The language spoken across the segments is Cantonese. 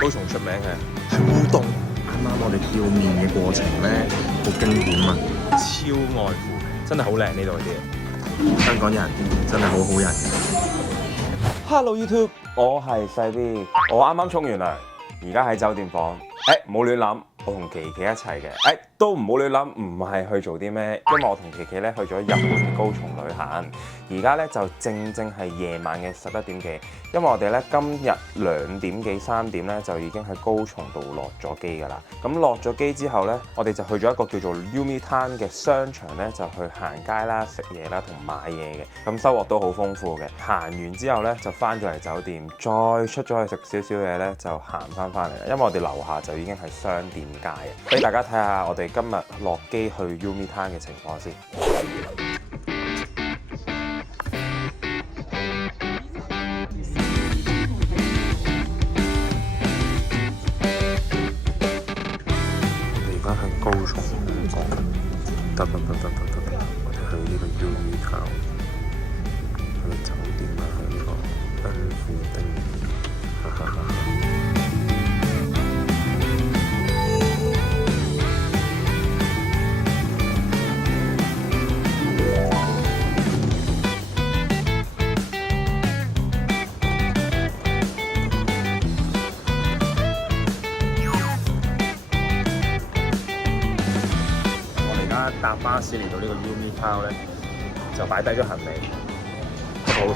高松出名係烏冬，啱啱我哋叫麵嘅過程咧，好經典啊，超愛護，真係好靚呢度啲。香港人真係好好人。Hello YouTube， 我係細 B， 我啱啱沖完涼，而家喺酒店房。冇亂諗，我同琪琪一齊嘅。都唔好亂諗，唔係去做啲咩，因為我同琪琪咧去咗日本嘅高松旅行。而家咧就正係夜晚嘅11點幾，因為我哋咧今日2點幾3點咧就已經喺高松度落咗機㗎啦。咁落咗機之後咧，我哋就去咗一個叫做 Yumi Town 嘅商場咧，就去行街啦、食嘢啦同買嘢嘅。咁收穫都好豐富嘅。行完之後咧就翻咗嚟酒店，再出咗去食少少嘢咧，就行翻嚟啦。因為我哋樓下就已經係商店街嘅，俾大家睇下我哋今日落機去 Yumi Town 嘅情況先。高松港，得，我哋去呢個 Yumi Town， 去酒店啦，去呢個恩富町，哈哈哈。搭巴士嚟到呢個 Yumi Town 咧，就擺低咗行李，好肚餓。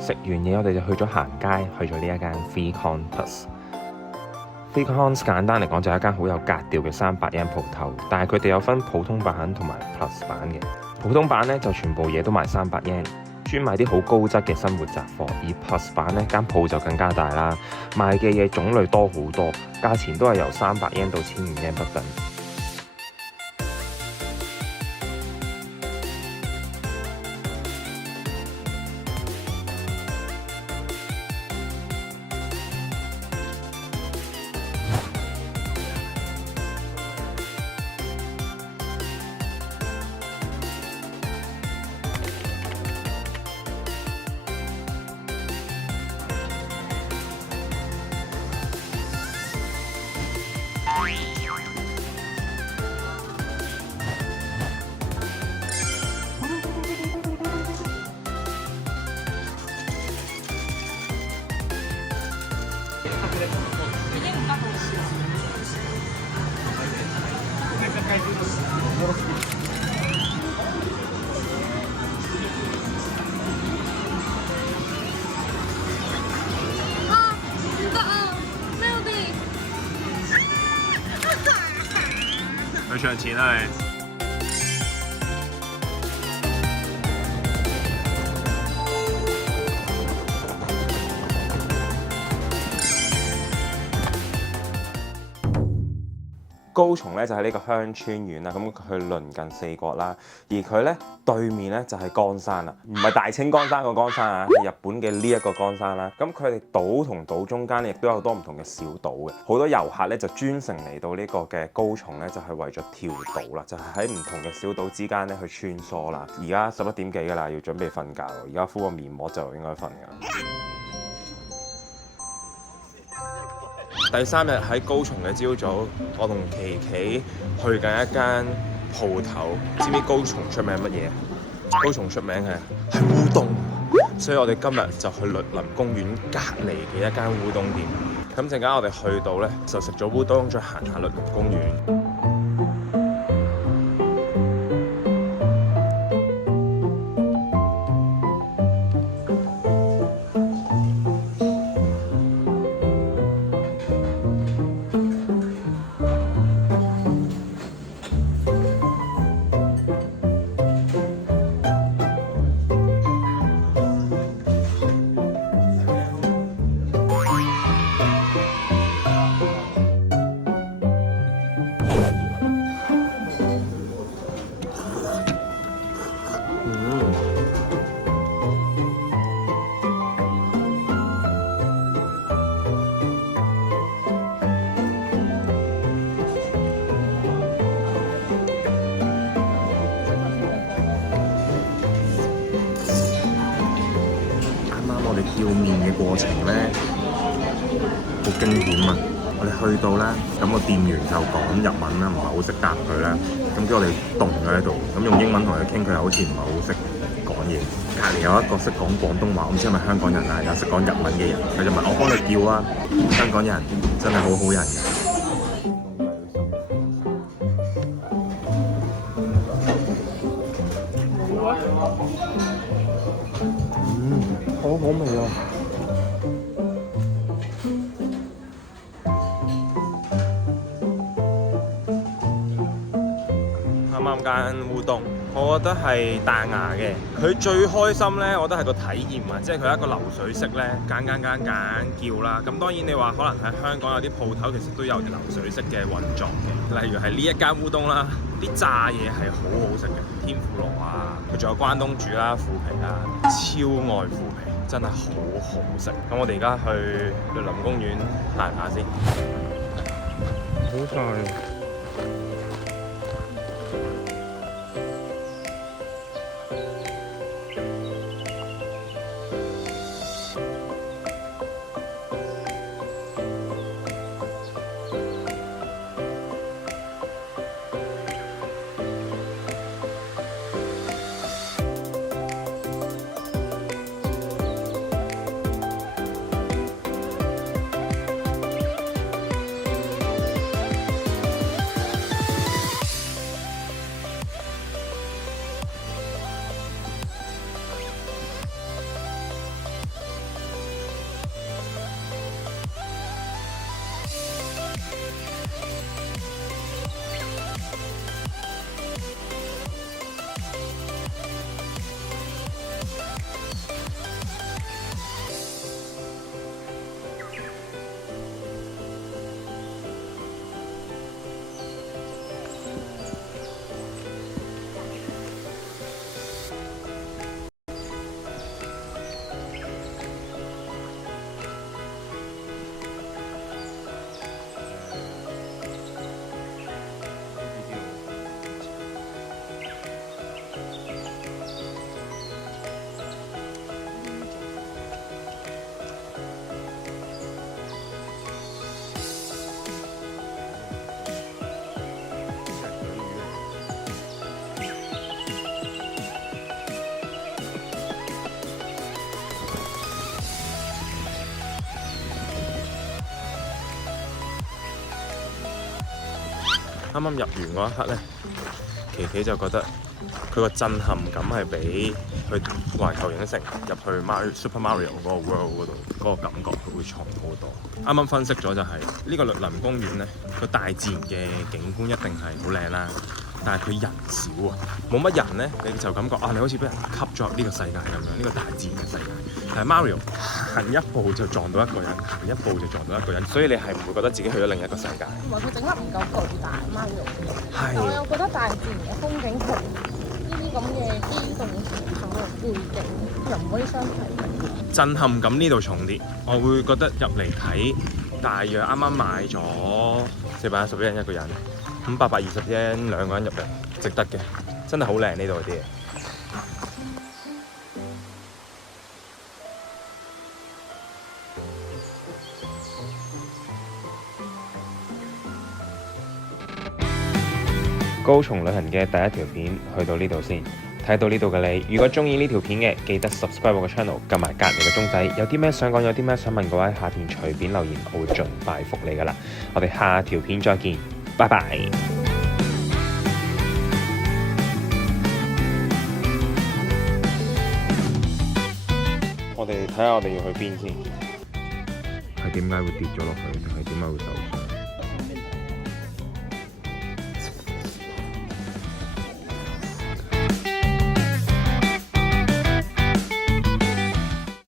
食完嘢，我哋就去咗行街，去咗呢一間 Freecon Plus。Freecon 簡單嚟講就係一間好有格調嘅300 yen 鋪頭，但係佢哋有分普通版同埋 Plus 版嘅。普通版咧就全部嘢都賣300 yen， 專賣啲好高質嘅生活雜貨；而 Plus 版咧間鋪就更加大啦，賣嘅嘢種類多好多，價錢都係由300 yen 到1500 yen 不等。去唱錢啦你！高松咧就係呢個鄉村縣啦，咁佢鄰近四國啦，而佢咧對面咧就係岡山啦，唔係大清江山個岡山啊，係日本嘅呢一個岡山啦。咁佢哋島同島中間亦都有好多唔同嘅小島嘅，好多遊客咧就專程嚟到呢個嘅高松咧，就係為咗跳島啦，就係喺唔同嘅小島之間咧去穿梭啦。而家11點幾㗎啦，要準備瞓覺，而家敷個面膜就應該瞓㗎。第3日喺高松嘅朝早，我同琪琪去緊一間鋪頭，知唔知高松出名乜嘢？高松出名係烏冬，所以我哋今日就去栗林公園隔離嘅一間烏冬店。咁陣間我哋去到咧，就食咗烏冬，再行下栗林公園。叫麵嘅過程咧，好驚險啊！我哋去到咧，咁個店員就講日文啦，唔係好識答佢啦。咁叫我哋凍咗喺度，咁用英文同佢傾，佢又好似唔係好識講嘢。隔離有一個識講廣東話，我唔知係咪香港人啊，有識講日文嘅人，佢就問我幫你叫啊。香港人真係好好人嘅。好好味啊！啱啱間烏冬，我覺得係彈牙嘅。佢最開心咧，我覺得係個體驗啊，即係佢一個流水式咧，揀叫啦。咁當然你話可能喺香港有啲鋪頭其實都有流水式嘅運作嘅，例如係呢一間烏冬啦，啲炸嘢係好好食嘅，天婦羅啊，佢仲有關東煮啦、腐皮啦，超愛腐皮，真係好好食。咁我哋而家去栗林公園行下先，好快。啱啱入園嗰一刻咧，琪琪就覺得佢個震撼感係比去環球影城入去 Super Mario 嗰個 World 嗰度嗰個感覺會重好多。啱啱分析咗就係呢個栗林公園咧，個大自然嘅景觀一定係好靚啦，但係佢人少啊，冇乜人咧，你就感覺啊，你好似俾人吸咗入呢個世界咁樣，呢個大自然嘅世界。但係 Mario 行一步就撞到一個人，行一步就撞到一個人，所以你係唔會覺得自己去咗另一個世界。同埋佢整得唔夠巨大 Mario。係。我又覺得大自然嘅風景同呢啲咁嘅機動同個背景又唔可以相提並論。震撼感呢度重啲，我會覺得入嚟睇，大約啱啱買咗411一個人，咁820兩個人入嚟，值得嘅，真係好靚呢度啲嘢。高松旅行嘅第一條片去到呢度先，睇到呢度嘅你，如果中意呢條片嘅，記得 subscribe 我個 channel， 撳埋隔離嘅鐘仔，有啲咩想講，有啲咩想問嘅話，下邊隨便留言，我會盡快覆你噶啦。我哋下條片再見，拜拜。我哋睇下我哋要去邊先，係點解會跌咗落去，定係點解會走？